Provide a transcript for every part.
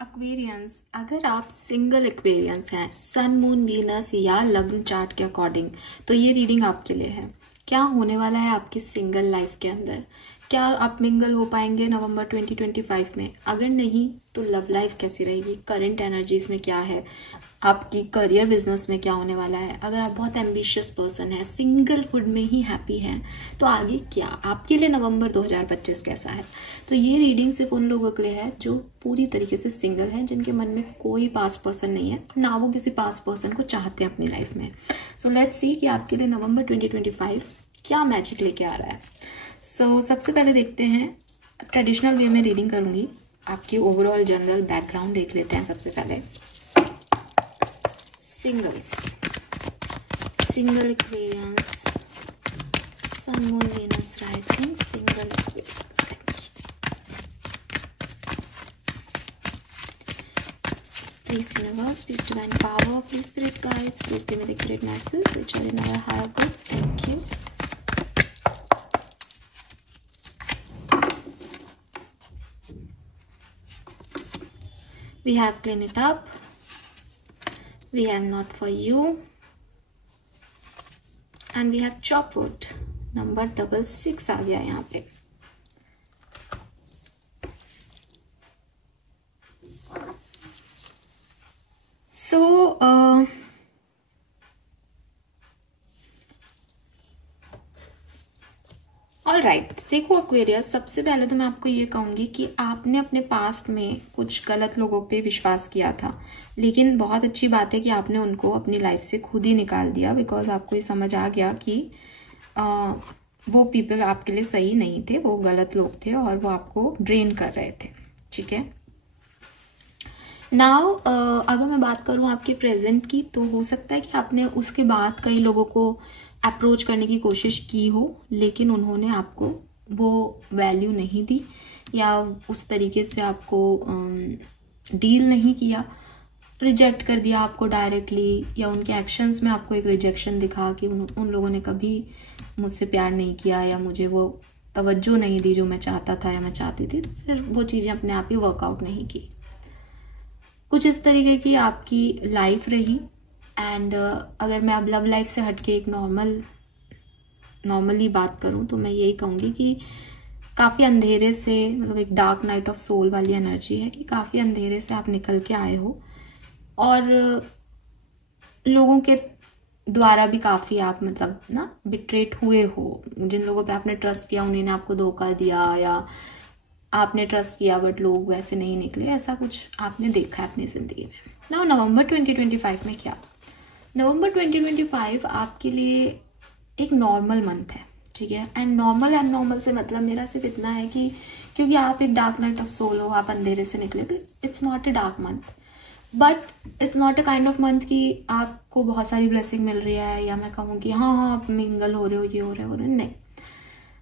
Aquarians, अगर आप single Aquarians हैं सन मून वीनस या लग्न चार्ट के अकॉर्डिंग, तो ये रीडिंग आपके लिए है। क्या होने वाला है आपकी सिंगल लाइफ के अंदर? क्या आप मिंगल हो पाएंगे नवंबर 2025 में? अगर नहीं तो लव लाइफ कैसी रहेगी? करंट एनर्जीज में क्या है? आपकी करियर बिजनेस में क्या होने वाला है? अगर आप बहुत एम्बिशियस पर्सन है, सिंगलहुड में ही हैप्पी हैं, तो आगे क्या आपके लिए नवंबर 2025 कैसा है? तो ये रीडिंग सिर्फ उन लोगों के लिए है जो पूरी तरीके से सिंगल हैं, जिनके मन में कोई पास पर्सन नहीं है, ना वो किसी पास पर्सन को चाहते हैं अपनी लाइफ में। सो लेट्स सी कि आपके लिए नवंबर 2025 क्या मैजिक लेके आ रहा है। सो सबसे पहले देखते हैं, ट्रेडिशनल वे में रीडिंग करूंगी, आपकी ओवरऑल जनरल बैकग्राउंड देख लेते हैं सबसे पहले। Singles, single Aquarians, sun moon Venus rising, single Aquarians. Please universe, please divine power, please spirit guides, please give me the great messages which are in our higher good. Thank you. We have clean it up. We have not for you. And we have chop wood. Number 66 आ गया यहाँ पे। So all right, देखो Aquarius, सबसे पहले तो मैं आपको ये कहूँगी कि आपने अपने पास्ट में कुछ गलत लोगों पे विश्वास किया था, लेकिन बहुत अच्छी बात है कि आपने उनको अपनी लाइफ से खुद ही निकाल दिया, बिकॉज आपको ये समझ आ गया कि वो पीपल आपके लिए सही नहीं थे, वो गलत लोग थे और वो आपको ड्रेन कर रहे थे। ठीक है, नाउ अगर मैं बात करूं आपके प्रेजेंट की, तो हो सकता है कि आपने उसके बाद कई लोगों को अप्रोच करने की कोशिश की हो, लेकिन उन्होंने आपको वो वैल्यू नहीं दी या उस तरीके से आपको डील नहीं किया, रिजेक्ट कर दिया आपको डायरेक्टली, या उनके एक्शंस में आपको एक रिजेक्शन दिखा कि उन लोगों ने कभी मुझसे प्यार नहीं किया या मुझे वो तवज्जो नहीं दी जो मैं चाहता था या मैं चाहती थी, तो फिर वो चीज़ें अपने आप ही वर्कआउट नहीं की। कुछ इस तरीके की आपकी लाइफ रही। एंड अगर मैं अब लव लाइफ से हटके एक नॉर्मली बात करूं, तो मैं यही कहूँगी कि काफ़ी अंधेरे से, मतलब एक डार्क नाइट ऑफ सोल वाली एनर्जी है कि काफ़ी अंधेरे से आप निकल के आए हो और लोगों के द्वारा भी काफ़ी आप मतलब ना बिट्रेट हुए हो। जिन लोगों पे आपने ट्रस्ट किया उन्होंने आपको धोखा दिया, या आपने ट्रस्ट किया बट लोग वैसे नहीं निकले, ऐसा कुछ आपने देखा है अपनी ज़िंदगी में। ना नवंबर 2025 में क्या? नवंबर 2025 आपके लिए एक नॉर्मल मंथ है। ठीक है, एंड नॉर्मल एंड नॉर्मल से मतलब मेरा सिर्फ इतना है कि क्योंकि आप एक डार्क नाइट ऑफ सोल हो, आप अंधेरे से निकले, तो it's not a dark month, but it's not a kind of month कि आपको बहुत सारी ब्लेसिंग मिल रही है, या मैं कहूँ कि हाँ आप मिंगल हो रहे हो, ये हो रहे हो, नहीं।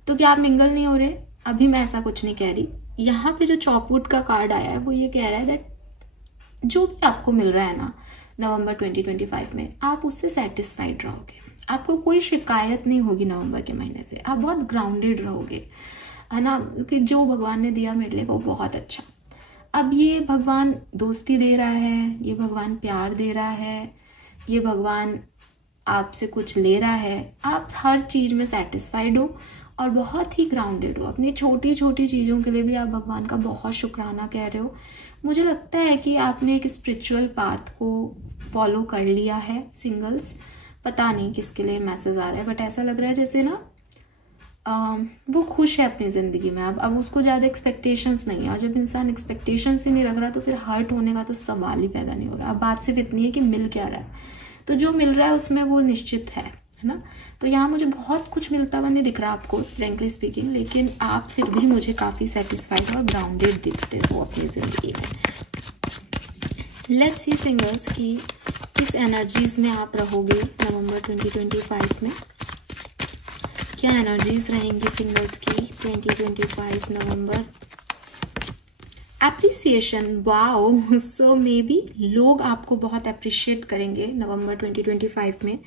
तो क्या आप मिंगल नहीं हो रहे? अभी मैं ऐसा कुछ नहीं कह रही। यहाँ पे जो चॉपवुड का कार्ड आया है वो ये कह रहा है दैट जो भी आपको मिल रहा है ना नवंबर 2025 में, आप उससे सेटिस्फाइड रहोगे, आपको कोई शिकायत नहीं होगी नवंबर के महीने से, आप बहुत ग्राउंडेड रहोगे, है ना, कि जो भगवान ने दिया मेरे लिए वो बहुत अच्छा। अब ये भगवान दोस्ती दे रहा है, ये भगवान प्यार दे रहा है, ये भगवान आपसे कुछ ले रहा है, आप हर चीज में सेटिस्फाइड हो और बहुत ही ग्राउंडेड हो। अपनी छोटी छोटी चीज़ों के लिए भी आप भगवान का बहुत शुक्राना कह रहे हो। मुझे लगता है कि आपने एक स्पिरिचुअल पाथ को फॉलो कर लिया है। सिंगल्स, पता नहीं किसके लिए मैसेज आ रहा है, बट ऐसा लग रहा है जैसे ना वो खुश है अपनी ज़िंदगी में। अब उसको ज़्यादा एक्सपेक्टेशंस नहीं है, और जब इंसान एक्सपेक्टेशंस ही नहीं रख रहा तो फिर हर्ट होने का तो सवाल ही पैदा नहीं हो रहा। अब बात सिर्फ इतनी है कि मिल क्या रहा है, तो जो मिल रहा है उसमें वो निश्चित है ना। तो यहाँ मुझे बहुत कुछ मिलता हुआ नहीं दिख रहा आपको, फ्रेंकली स्पीकिंग, लेकिन आप फिर भी मुझे काफ़ी सेटिस्फाइड और ग्राउंडेड दिखते हो अपनी ज़िंदगी में। लेट्स सी सिंगल्स की किस एनर्जीज में आप रहोगे नवंबर 2025 में। क्या एनर्जीज रहेंगी सिंगल्स की 2025 नवंबर appreciation, wow, so maybe लोग आपको बहुत अप्रिशिएट करेंगे नवंबर 2025 में,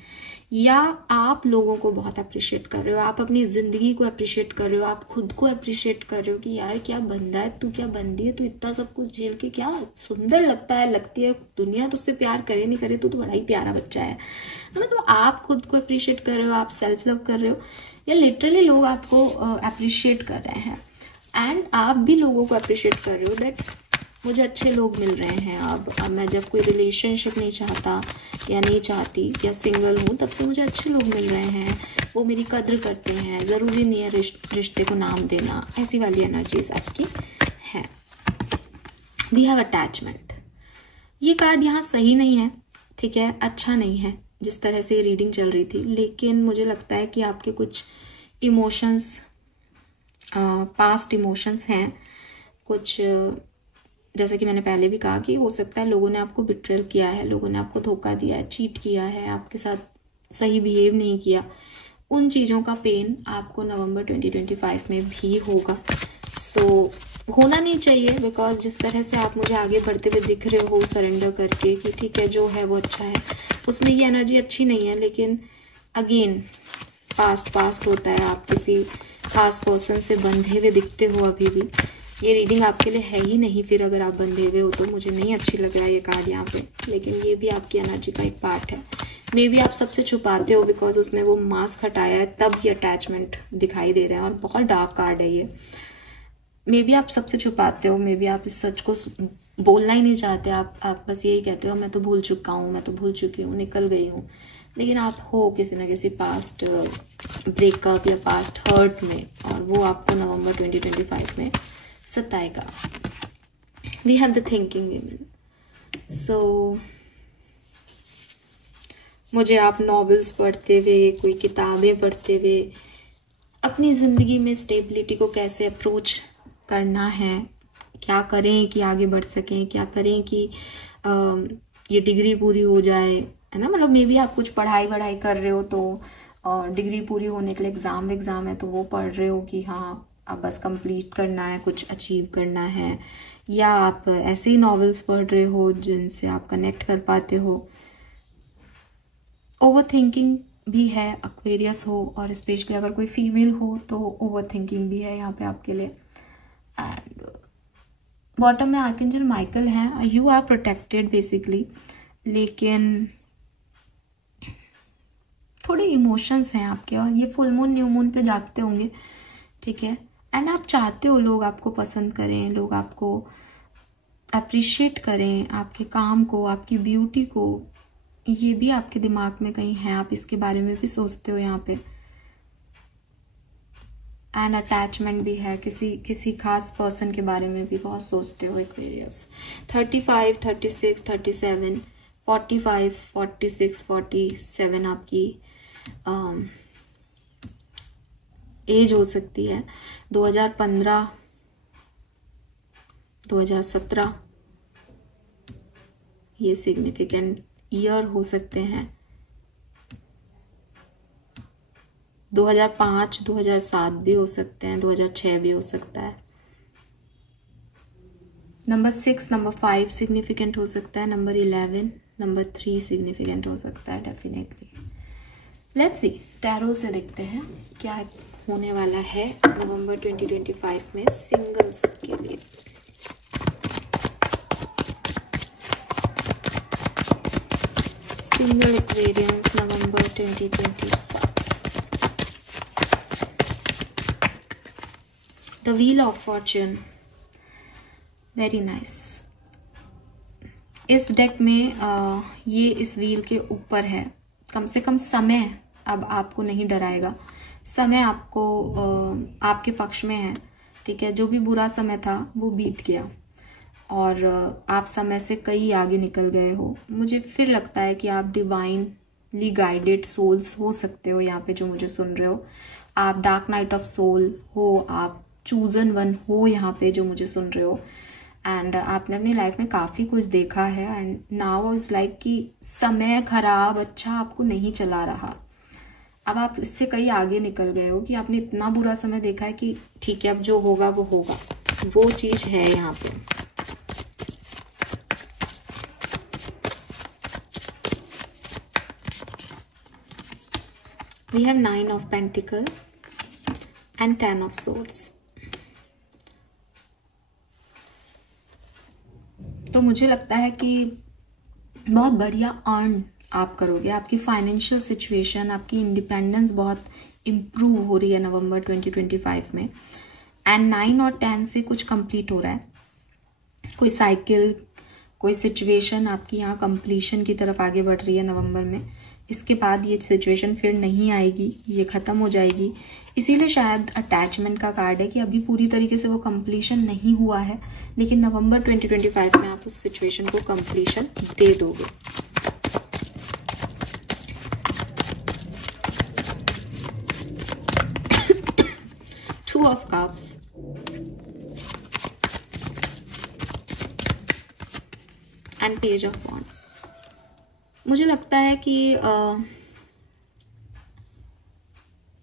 या आप लोगों को बहुत अप्रिशिएट कर रहे हो, आप अपनी जिंदगी को अप्रिशिएट कर रहे हो, आप खुद को अप्रिशिएट कर रहे हो कि यार क्या बंदा है तू, क्या बंदी है तू, इतना सब कुछ झेल के क्या सुंदर लगता है, लगती है दुनिया तुझसे प्यार करे नहीं करे, तू तो बड़ा ही प्यारा बच्चा है। मतलब आप खुद को अप्रिशिएट कर रहे हो, आप सेल्फ लव कर रहे हो, या लिटरली लोग आपको अप्रिशिएट कर रहे हैं। एंड आप भी लोगों को अप्रिशिएट कर रहे हो दैट मुझे अच्छे लोग मिल रहे हैं। अब मैं जब कोई रिलेशनशिप नहीं चाहता या नहीं चाहती या सिंगल हूँ, तब से मुझे अच्छे लोग मिल रहे हैं, वो मेरी कद्र करते हैं, ज़रूरी नहीं है रिश्ते को नाम देना, ऐसी वाली एनर्जीज आपकी है। वी हैव अटैचमेंट, ये कार्ड यहाँ सही नहीं है, ठीक है, अच्छा नहीं है जिस तरह से ये रीडिंग चल रही थी, लेकिन मुझे लगता है कि आपके कुछ इमोशंस, पास्ट इमोशंस हैं कुछ, जैसे कि मैंने पहले भी कहा कि हो सकता है लोगों ने आपको बिट्रेल किया है, लोगों ने आपको धोखा दिया है, चीट किया है, आपके साथ सही बिहेव नहीं किया, उन चीज़ों का पेन आपको नवंबर 2025 में भी होगा। सो होना नहीं चाहिए, बिकॉज जिस तरह से आप मुझे आगे बढ़ते हुए दिख रहे हो सरेंडर करके कि ठीक है जो है वो अच्छा है, उसमें ये एनर्जी अच्छी नहीं है। लेकिन अगेन पास्ट होता है, आप किसी खास पर्सन से बंधे हुए दिखते हो अभी भी, ये रीडिंग आपके लिए है ही नहीं। फिर अगर आप बंधे हुए हो तो मुझे नहीं अच्छी लग रहा है ये कार्ड यहाँ पे, लेकिन ये भी आपकी एनर्जी का एक पार्ट है। मे बी आप सबसे छुपाते हो बिकॉज उसने वो मास्क हटाया है, तब ये अटैचमेंट दिखाई दे रहे हैं, और बहुत डार्क कार्ड है ये। मे बी आप सबसे छुपाते हो, मे बी आप इस सच को बोलना ही नहीं चाहते, आप बस यही कहते हो मैं तो भूल चुका हूँ, मैं तो भूल चुकी हूँ, निकल गई हूँ, लेकिन आप हो किसी न किसी पास्ट ब्रेकअप या पास्ट हर्ट में, और वो आपको नवंबर 2025 में सताएगा। We have the thinking women, so मुझे आप नॉवेल्स पढ़ते हुए, कोई किताबें पढ़ते हुए अपनी ज़िंदगी में स्टेबिलिटी को कैसे अप्रोच करना है, क्या करें कि आगे बढ़ सकें, क्या करें कि ये डिग्री पूरी हो जाए, है ना। मतलब मे बी आप कुछ पढ़ाई कर रहे हो तो डिग्री पूरी होने के लिए एग्ज़ाम है तो वो पढ़ रहे हो कि हाँ अब बस कंप्लीट करना है, कुछ अचीव करना है, या आप ऐसे ही नॉवेल्स पढ़ रहे हो जिनसे आप कनेक्ट कर पाते हो। ओवर थिंकिंग भी है, एक्वेरियस हो, और स्पेशली अगर कोई फीमेल हो तो ओवर थिंकिंग भी है यहाँ पे आपके लिए। एंड बॉटम में आर्कएंजल माइकल है, यू आर प्रोटेक्टेड बेसिकली, लेकिन थोड़े इमोशंस हैं आपके, और ये फुल मून न्यू मून पे जागते होंगे, ठीक है। एंड आप चाहते हो लोग आपको पसंद करें, लोग आपको अप्रिशिएट करें, आपके काम को, आपकी ब्यूटी को, ये भी आपके दिमाग में कहीं है, आप इसके बारे में भी सोचते हो यहाँ पे। एंड अटैचमेंट भी है, किसी खास पर्सन के बारे में भी बहुत सोचते हो एक्वेरियस। 35, 36, 37, 45, 46, 47 आपकी एज हो सकती है। 2015, 2017 ये सिग्निफिकेंट ईयर हो सकते हैं। 2005, 2007 भी हो सकते हैं, 2006 भी हो सकता है। नंबर 6, नंबर 5 सिग्निफिकेंट हो सकता है, नंबर 11, नंबर 3 सिग्निफिकेंट हो सकता है डेफिनेटली। लेट्स सी, टैरो से देखते हैं क्या होने वाला है नवंबर 2025 में सिंगल्स के लिए। Single Aquarians November 2025। The wheel of Fortune, very nice. इस डेक में ये इस व्हील के ऊपर है, कम से कम समय अब आपको नहीं डराएगा, समय आपको आपके पक्ष में है, ठीक है। जो भी बुरा समय था वो बीत गया, और आप समय से कई आगे निकल गए हो। मुझे फिर लगता है कि आप डिवाइनली गाइडेड सोल्स हो सकते हो यहाँ पे जो मुझे सुन रहे हो, आप डार्क नाइट ऑफ सोल हो, आप चूजन वन हो यहाँ पे जो मुझे सुन रहे हो। एंड आपने अपनी लाइफ में काफ़ी कुछ देखा है, एंड नाउ इज लाइक कि समय खराब अच्छा आपको नहीं चला रहा, अब आप इससे कहीं आगे निकल गए हो कि आपने इतना बुरा समय देखा है कि ठीक है अब जो होगा वो होगा, वो चीज़ है यहाँ पे। We have 9 of pentacle and 10 of swords. तो मुझे लगता है कि बहुत बढ़िया अर्न आप करोगे, आपकी फाइनेंशियल सिचुएशन, आपकी इंडिपेंडेंस बहुत इम्प्रूव हो रही है नवंबर 2025 में। एंड 9 और 10 से कुछ कंप्लीट हो रहा है, कोई साइकिल, कोई सिचुएशन आपकी यहाँ कंप्लीशन की तरफ आगे बढ़ रही है नवंबर में। इसके बाद ये सिचुएशन फिर नहीं आएगी, ये खत्म हो जाएगी। इसीलिए शायद अटैचमेंट का कार्ड है कि अभी पूरी तरीके से वो कंप्लीशन नहीं हुआ है, लेकिन नवंबर 2025 में आप उस सिचुएशन को कंप्लीशन दे दोगे। Two of cups, and page of wands. मुझे लगता है कि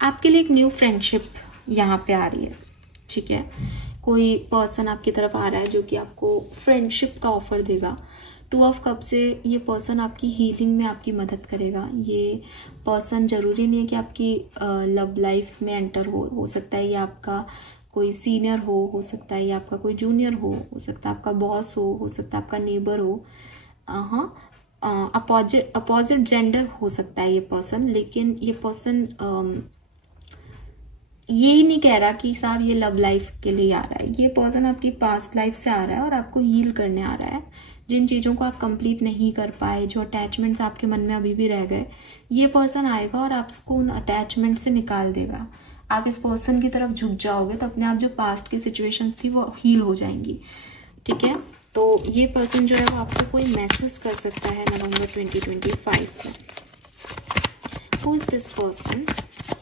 आपके लिए एक न्यू फ्रेंडशिप यहाँ पे आ रही है, ठीक है। कोई पर्सन आपकी तरफ आ रहा है जो कि आपको फ्रेंडशिप का ऑफर देगा। 2 ऑफ कप से ये पर्सन आपकी हीलिंग में आपकी मदद करेगा। ये पर्सन जरूरी नहीं है कि आपकी लव लाइफ में एंटर हो सकता है ये आपका कोई सीनियर हो सकता है ये आपका कोई जूनियर हो सकता है आपका बॉस हो सकता है आपका नेबर हो, हाँ, अपोजिट जेंडर हो सकता है ये पर्सन। लेकिन ये पर्सन ये नहीं कह रहा कि साहब ये लव लाइफ के लिए आ रहा है। ये पर्सन आपकी पास्ट लाइफ से आ रहा है और आपको हील करने आ रहा है। जिन चीज़ों को आप कंप्लीट नहीं कर पाए, जो अटैचमेंट्स आपके मन में अभी भी रह गए, ये पर्सन आएगा और आपको उन अटैचमेंट से निकाल देगा। आप इस पर्सन की तरफ झुक जाओगे तो अपने आप जो पास्ट की सिचुएशंस थी वो हील हो जाएंगी, ठीक है। तो ये पर्सन जो है वो आपको कोई मैसेज कर सकता है नवंबर 2025 में। Who is this person,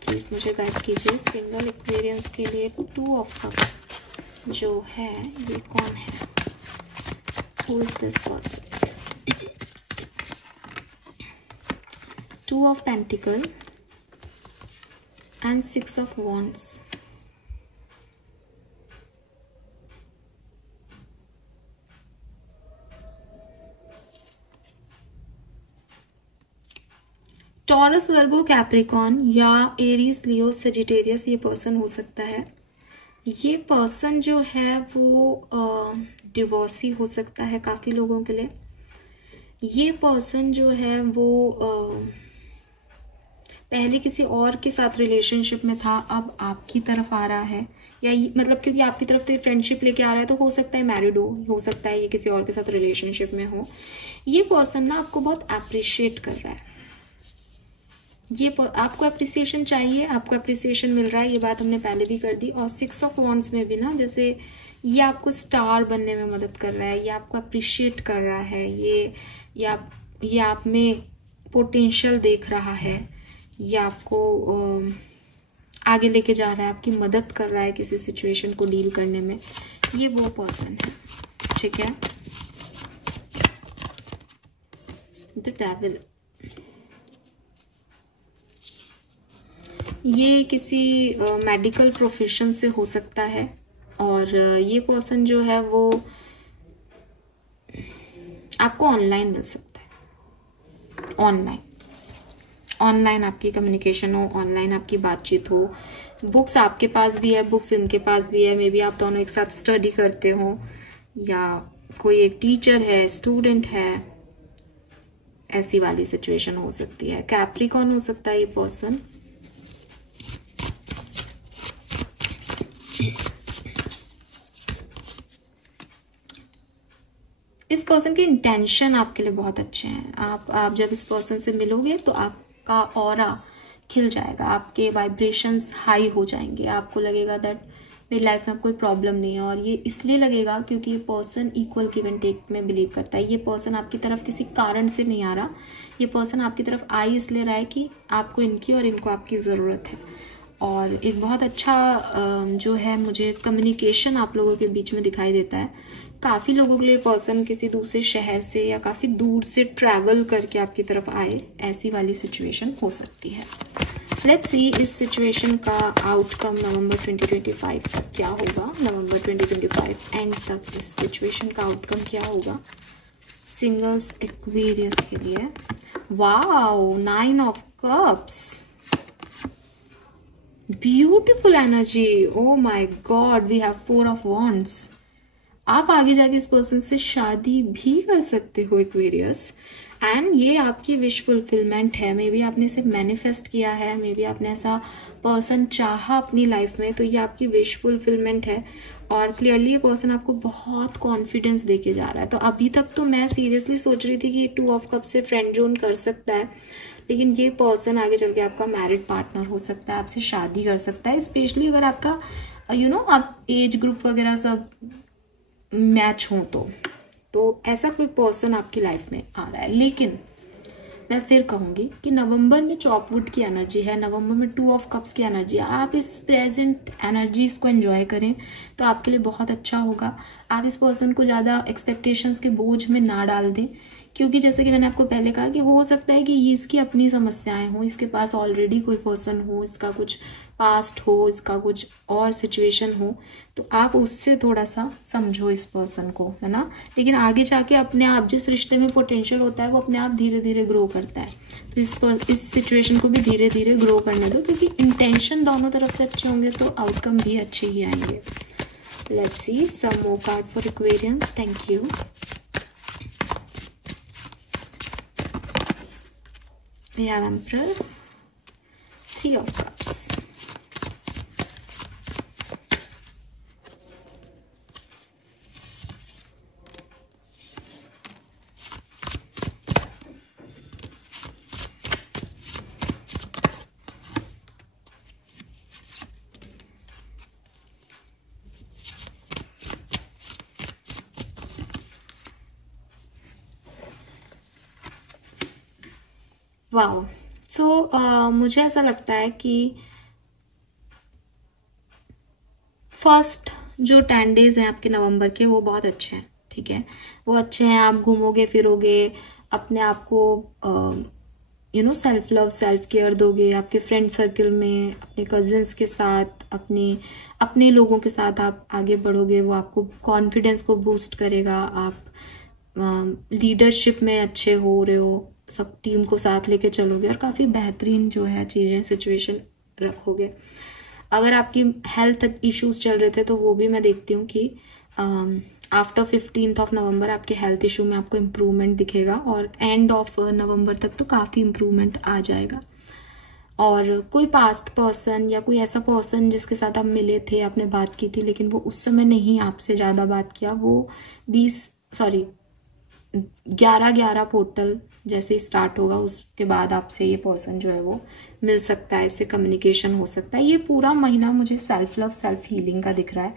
please मुझे गाइड कीजिए। सिंगल एक्वेरियंस के लिए 2 ऑफ कप्स जो है ये कौन है? Who is this person? 2 of pentacle and 6 of wands. Taurus, Virgo, Capricorn या एरीज, लियो, सजिटेरियस ये पर्सन हो सकता है। ये पर्सन जो है वो डिवोर्सी हो सकता है काफी लोगों के लिए। ये पर्सन जो है वो पहले किसी और के साथ रिलेशनशिप में था, अब आपकी तरफ आ रहा है, या मतलब क्योंकि आपकी तरफ से फ्रेंडशिप लेके आ रहा है तो हो सकता है मैरिड हो सकता है ये किसी और के साथ रिलेशनशिप में हो। ये पर्सन ना आपको बहुत अप्रिशिएट कर रहा है। ये आपको अप्रिसिएशन चाहिए, आपको अप्रिसिएशन मिल रहा है, ये बात हमने पहले भी कर दी। और 6 ऑफ वॉन्ड्स में भी ना, जैसे ये आपको स्टार बनने में मदद कर रहा है, ये आपको अप्रिशिएट कर रहा है, ये आप में पोटेंशियल देख रहा है, ये आपको आगे लेके जा रहा है, आपकी मदद कर रहा है किसी सिचुएशन को डील करने में। ये वो पर्सन है, ठीक है। द डेविल, ये किसी मेडिकल प्रोफेशन से हो सकता है। और ये पर्सन जो है वो आपको ऑनलाइन मिल सकता है। ऑनलाइन आपकी कम्युनिकेशन हो, ऑनलाइन आपकी बातचीत हो। बुक्स आपके पास भी है, बुक्स इनके पास भी है। मे बी आप दोनों एक साथ स्टडी करते हो, या कोई एक टीचर है, स्टूडेंट है, ऐसी वाली सिचुएशन हो सकती है। कैप्रिकॉन हो सकता है ये पर्सन। इस पर्सन के इंटेंशन आपके लिए बहुत अच्छे हैं। आप जब इस पर्सन से मिलोगे तो आपका ऑरा खिल जाएगा, आपके वाइब्रेशंस हाई हो जाएंगे। आपको लगेगा दैट मेरी लाइफ में कोई प्रॉब्लम नहीं है। और ये इसलिए लगेगा क्योंकि ये person equal give and take में बिलीव करता है। ये पर्सन आपकी तरफ किसी कारण से नहीं आ रहा, ये पर्सन आपकी तरफ आ इसलिए रहा है कि आपको इनकी और इनको आपकी ज़रूरत है। और एक बहुत अच्छा जो है मुझे कम्युनिकेशन आप लोगों के बीच में दिखाई देता है। काफ़ी लोगों के लिए पर्सन किसी दूसरे शहर से या काफ़ी दूर से ट्रैवल करके आपकी तरफ आए, ऐसी वाली सिचुएशन हो सकती है। लेट्स सी इस सिचुएशन का आउटकम नवंबर 2025 तक क्या होगा। नवंबर 2025 एंड तक इस सिचुएशन का आउटकम क्या होगा सिंगल्स एक्वेरियस के लिए। Wow, 9 of cups, beautiful energy, oh my god, we have 4 of wands. आप आगे जाके इस पर्सन से शादी भी कर सकते हो एक्वेरियस, एंड ये आपकी विश फुलफिलमेंट है। मे बी आपने इसे मैनिफेस्ट किया है, मे बी आपने ऐसा पर्सन चाहा अपनी लाइफ में, तो ये आपकी विश फुलफिलमेंट है। और क्लियरली ये पर्सन आपको बहुत कॉन्फिडेंस देके जा रहा है। तो अभी तक तो मैं सीरियसली सोच रही थी कि 2 ऑफ कप से फ्रेंड जोन कर सकता है, लेकिन ये पर्सन आगे चल के आपका मैरिड पार्टनर हो सकता है, आपसे शादी कर सकता है, स्पेशली अगर आपका आप एज ग्रुप वगैरह सब मैच हो तो ऐसा कोई पर्सन आपकी लाइफ में आ रहा है। लेकिन मैं फिर कहूंगी कि नवंबर में चॉपवुड की एनर्जी है, नवंबर में 2 ऑफ कप्स की एनर्जी है। आप इस प्रेजेंट एनर्जीज को एंजॉय करें तो आपके लिए बहुत अच्छा होगा। आप इस पर्सन को ज़्यादा एक्सपेक्टेशंस के बोझ में ना डाल दें, क्योंकि जैसे कि मैंने आपको पहले कहा कि हो सकता है कि ये इसकी अपनी समस्याएं हो, इसके पास ऑलरेडी कोई पर्सन हो, इसका कुछ पास्ट हो, इसका कुछ और सिचुएशन हो, तो आप उससे थोड़ा सा समझो इस पर्सन को, है ना। लेकिन आगे जाके अपने आप जिस रिश्ते में पोटेंशियल होता है वो अपने आप धीरे धीरे ग्रो करता है। तो इस सिचुएशन को भी धीरे धीरे ग्रो करने दो, क्योंकि इंटेंशन दोनों तरफ से अच्छे होंगे तो आउटकम भी अच्छे ही आएंगे। Let's see some more card for Aquarians. Thank you. We have Emperor, 3 of Cups. Wow. So मुझे ऐसा लगता है कि फर्स्ट जो 10 डेज हैं आपके नवंबर के वो बहुत अच्छे हैं, ठीक है, वो अच्छे हैं। आप घूमोगे फिरोगे, अपने आप को सेल्फ लव सेल्फ केयर दोगे, आपके फ्रेंड सर्कल में, अपने कजिन्स के साथ, अपने लोगों के साथ आप आगे बढ़ोगे, वो आपको कॉन्फिडेंस को बूस्ट करेगा। आप लीडरशिप में अच्छे हो रहे हो, सब टीम को साथ लेके चलोगे और काफ़ी बेहतरीन जो है चीज़ें सिचुएशन रखोगे। अगर आपकी हेल्थ इश्यूज चल रहे थे तो वो भी मैं देखती हूँ कि आफ्टर 15th ऑफ नवंबर आपके हेल्थ इशू में आपको इम्प्रूवमेंट दिखेगा, और एंड ऑफ नवंबर तक तो काफ़ी इम्प्रूवमेंट आ जाएगा। और कोई पास्ट पर्सन या कोई ऐसा पर्सन जिसके साथ आप मिले थे, आपने बात की थी, लेकिन वो उस समय नहीं आपसे ज़्यादा बात किया, वो 11/11 पोर्टल जैसे ही स्टार्ट होगा उसके बाद आपसे ये पर्सन जो है वो मिल सकता है, इससे कम्युनिकेशन हो सकता है। ये पूरा महीना मुझे सेल्फ लव सेल्फ हीलिंग का दिख रहा है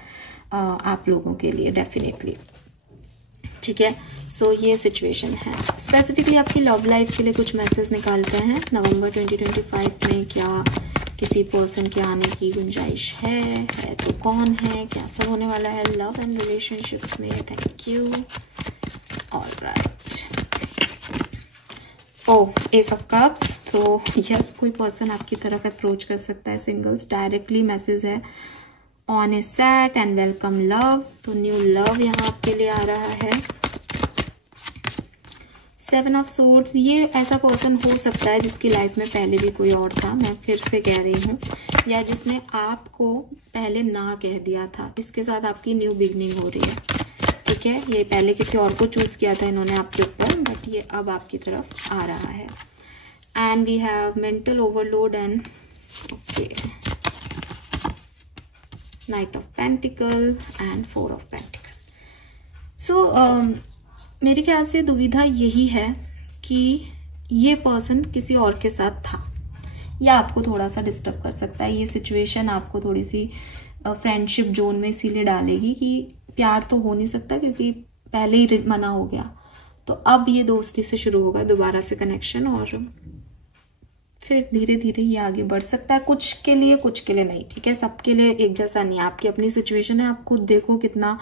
आप लोगों के लिए डेफिनेटली, ठीक है। सो ये सिचुएशन है। स्पेसिफिकली आपकी लव लाइफ के लिए कुछ मैसेज निकालते हैं। नवंबर 2025 में क्या किसी पर्सन के आने की गुंजाइश है तो कौन है, क्या सब होने वाला है लव एंड रिलेशनशिप्स में। Thank you. Alright, S of cups. तो यस, कोई पर्सन आपकी तरफ अप्रोच कर सकता है, सिंगल्स डायरेक्टली मैसेज है on A sat and welcome love. तो न्यू लव यहाँ आपके लिए आ रहा है। 7 ऑफ सोर्ड्स, ये ऐसा पर्सन हो सकता है जिसकी लाइफ में पहले भी कोई और था, मैं फिर से कह रही हूँ, या जिसने आपको पहले ना कह दिया था। इसके साथ आपकी न्यू बिगनिंग हो रही है, ठीक है। ये पहले किसी और को चूज किया था इन्होंने आपके ऊपर, बट ये अब आपकी तरफ आ रहा है। And we have mental overload and okay, knight of pentacle and 4 of pentacle. So मेरे ख्याल से दुविधा यही है कि ये पर्सन किसी और के साथ था या आपको थोड़ा सा डिस्टर्ब कर सकता है। ये सिचुएशन आपको थोड़ी सी फ्रेंडशिप जोन में इसीलिए डालेगी कि प्यार तो हो नहीं सकता क्योंकि पहले ही मना हो गया, तो अब ये दोस्ती से शुरू होगा दोबारा से कनेक्शन, और फिर धीरे धीरे ये आगे बढ़ सकता है। कुछ के लिए नहीं, ठीक है, सबके लिए एक जैसा नहीं। आपकी अपनी सिचुएशन है, आप खुद देखो कितना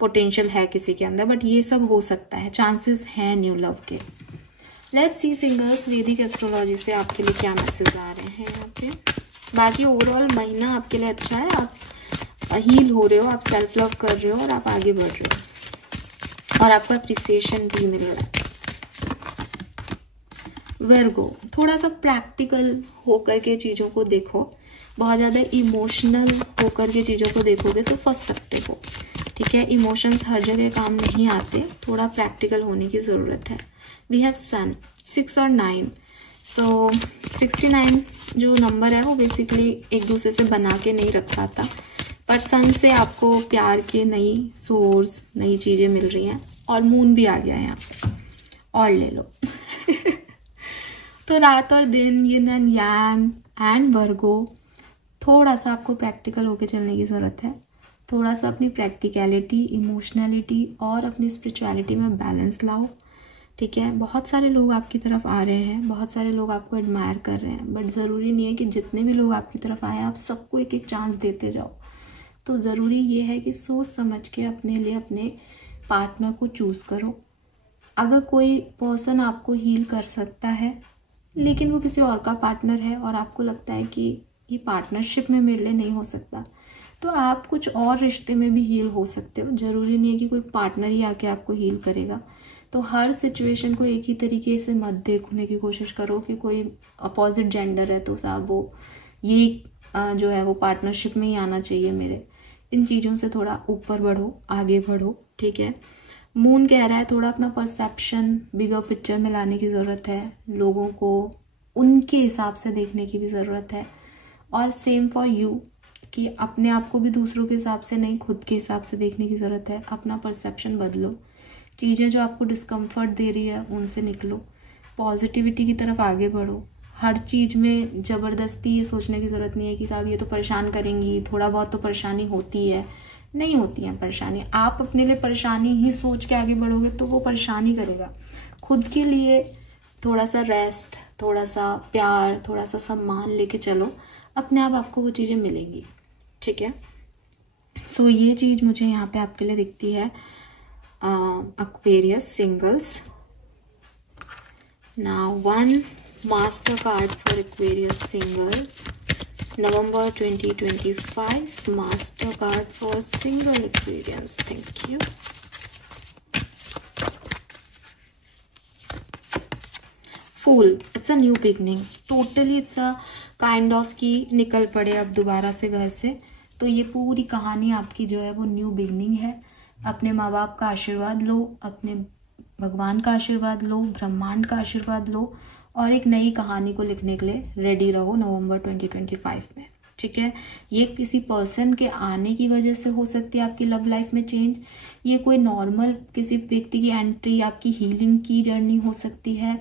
पोटेंशियल है किसी के अंदर, बट ये सब हो सकता है, चांसेस हैं न्यू लव के। लेट्स सी सिंगल्स, वैदिक एस्ट्रोलॉजी से आपके लिए क्या मैसेज आ रहे हैं यहाँ पे। बाकी ओवरऑल महीना आपके लिए अच्छा है, आप हील हो रहे हो, आप सेल्फ लव कर रहे हो और आप आगे बढ़ रहे हो और आपको अप्रिसिएशन भी मिल रहा है। वर्गो, थोड़ा सा प्रैक्टिकल होकर के चीजों को देखो, बहुत ज़्यादा इमोशनल होकर के चीज़ों को देखोगे तो फंस सकते हो, ठीक है। इमोशंस हर जगह काम नहीं आते, थोड़ा प्रैक्टिकल होने की ज़रूरत है। वी हैव सन 6 और 9, सो 69 जो नंबर है वो बेसिकली एक दूसरे से बना के नहीं रखा था, पर सन से आपको प्यार के नई सोर्स, नई चीज़ें मिल रही हैं, और मून भी आ गया है यहाँ पे, और ले लो तो रात और दिन, यिन एंड यांग एंड वर्गो, थोड़ा सा आपको प्रैक्टिकल होके चलने की ज़रूरत है। थोड़ा सा अपनी प्रैक्टिकलिटी, इमोशनलिटी और अपनी स्पिरिचुअलिटी में बैलेंस लाओ, ठीक है। बहुत सारे लोग आपकी तरफ आ रहे हैं, बहुत सारे लोग आपको एडमायर कर रहे हैं, बट ज़रूरी नहीं है कि जितने भी लोग आपकी तरफ आए आप सबको एक एक चांस देते जाओ। तो ज़रूरी ये है कि सोच समझ के अपने लिए अपने पार्टनर को चूज़ करो। अगर कोई पर्सन आपको हील कर सकता है लेकिन वो किसी और का पार्टनर है और आपको लगता है कि ये पार्टनरशिप में मेरे लिए नहीं हो सकता, तो आप कुछ और रिश्ते में भी हील हो सकते हो। ज़रूरी नहीं है कि कोई पार्टनर ही आके आपको हील करेगा। तो हर सिचुएशन को एक ही तरीके से मत देखने की कोशिश करो कि कोई अपोजिट जेंडर है तो साहब वो यही जो है वो पार्टनरशिप में ही आना चाहिए मेरे। इन चीज़ों से थोड़ा ऊपर बढ़ो, आगे बढ़ो, ठीक है। मून कह रहा है थोड़ा अपना परसेप्शन बिगर पिक्चर में लाने की ज़रूरत है, लोगों को उनके हिसाब से देखने की भी ज़रूरत है, और सेम फॉर यू कि अपने आप को भी दूसरों के हिसाब से नहीं, खुद के हिसाब से देखने की ज़रूरत है। अपना परसेप्शन बदलो, चीज़ें जो आपको डिस्कम्फर्ट दे रही है उनसे निकलो, पॉजिटिविटी की तरफ आगे बढ़ो। हर चीज़ में ज़बरदस्ती ये सोचने की ज़रूरत नहीं है कि साहब ये तो परेशान करेंगी, थोड़ा बहुत तो परेशानी होती है, नहीं होती है परेशानी। आप अपने लिए परेशानी ही सोच के आगे बढ़ोगे तो वो परेशानी करेगा। खुद के लिए थोड़ा सा रेस्ट, थोड़ा सा प्यार, थोड़ा सा सम्मान लेके चलो, अपने आप आपको वो चीज़ें मिलेंगी, ठीक है। सो ये चीज़ मुझे यहाँ पे आपके लिए दिखती है। Aquarius singles, now 1 master card for Aquarius single, November 2025 master card for single Aquarians. Thank you. Fool, it's a new beginning. Totally it's a kind of कि निकल पड़े अब दोबारा से घर से। तो ये पूरी कहानी आपकी जो है वो न्यू बिगनिंग है। अपने माँ बाप का आशीर्वाद लो, अपने भगवान का आशीर्वाद लो, ब्रह्मांड का आशीर्वाद लो, और एक नई कहानी को लिखने के लिए रेडी रहो नवंबर 2025 में, ठीक है। ये किसी पर्सन के आने की वजह से हो सकती है आपकी लव लाइफ में चेंज, ये कोई नॉर्मल किसी व्यक्ति की एंट्री आपकी हीलिंग की जर्नी हो सकती है,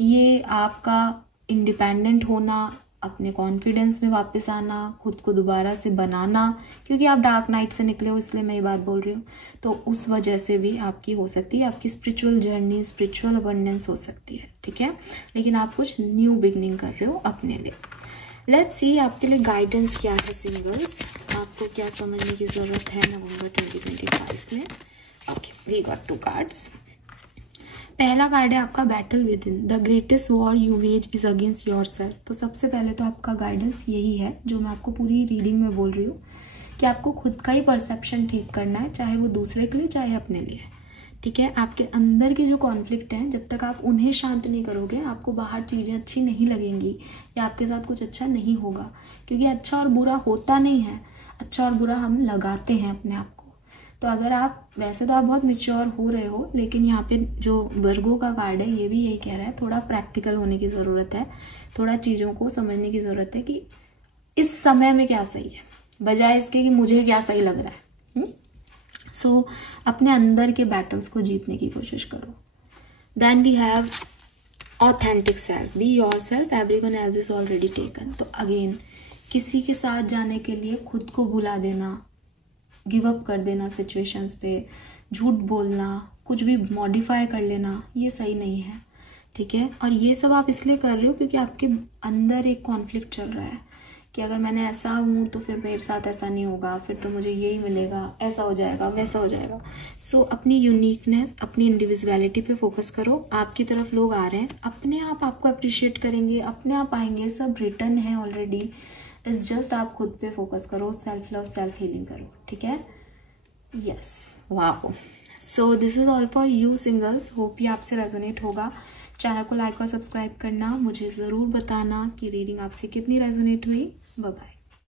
ये आपका इंडिपेंडेंट होना, अपने कॉन्फिडेंस में वापस आना, खुद को दोबारा से बनाना, क्योंकि आप डार्क नाइट से निकले हो इसलिए मैं ये बात बोल रही हूँ। तो उस वजह से भी आपकी हो सकती है, आपकी स्पिरिचुअल जर्नी, स्पिरिचुअल अबंडेंस हो सकती है, ठीक है। लेकिन आप कुछ न्यू बिगनिंग कर रहे हो अपने लिए। लेट्स सी आपके लिए गाइडेंस क्या है सिंगल्स, आपको क्या समझने की जरूरत है नवंबर 2025 में। Okay, we got 2 cards. पहला कार्ड है आपका battle within, the greatest war you wage is against yourself. तो सबसे पहले तो आपका गाइडेंस यही है जो मैं आपको पूरी रीडिंग में बोल रही हूँ कि आपको खुद का ही परसेप्शन ठीक करना है, चाहे वो दूसरे के लिए चाहे अपने लिए, ठीक है। आपके अंदर के जो कॉन्फ्लिक्ट हैं जब तक आप उन्हें शांत नहीं करोगे, आपको बाहर चीज़ें अच्छी नहीं लगेंगी या आपके साथ कुछ अच्छा नहीं होगा, क्योंकि अच्छा और बुरा होता नहीं है, अच्छा और बुरा हम लगाते हैं अपने आप को। तो अगर आप, वैसे तो आप बहुत मेच्योर हो रहे हो, लेकिन यहाँ पे जो वर्गो का कार्ड है ये भी यही कह रहा है थोड़ा प्रैक्टिकल होने की ज़रूरत है, थोड़ा चीज़ों को समझने की ज़रूरत है कि इस समय में क्या सही है बजाय इसके कि मुझे क्या सही लग रहा है। सो अपने अंदर के बैटल्स को जीतने की कोशिश करो। Then we have authentic self, be yourself, everyone else is already taken. तो अगेन किसी के साथ जाने के लिए खुद को भुला देना, गिव अप कर देना सिचुएशंस पे, झूठ बोलना, कुछ भी मॉडिफाई कर लेना, ये सही नहीं है, ठीक है। और ये सब आप इसलिए कर रहे हो क्योंकि आपके अंदर एक कॉन्फ्लिक्ट चल रहा है कि अगर मैंने ऐसा हूँ तो फिर मेरे साथ ऐसा नहीं होगा, फिर तो मुझे यही मिलेगा, ऐसा हो जाएगा, वैसा हो जाएगा। सो अपनी यूनिकनेस, अपनी इंडिविजुअलिटी पे फोकस करो। आपकी तरफ लोग आ रहे हैं, अपने आप आपको अप्रिशिएट करेंगे, अपने आप आएंगे, सब रिटर्न है ऑलरेडी। इट्स जस्ट आप खुद पे फोकस करो, सेल्फ लव, सेल्फ हीलिंग करो, ठीक है। Yes, wow. So this is all for you singles. Hope ये आपसे रेजोनेट होगा। चैनल को लाइक और सब्सक्राइब करना, मुझे ज़रूर बताना कि रीडिंग आपसे कितनी रेजोनेट हुई। Bye bye.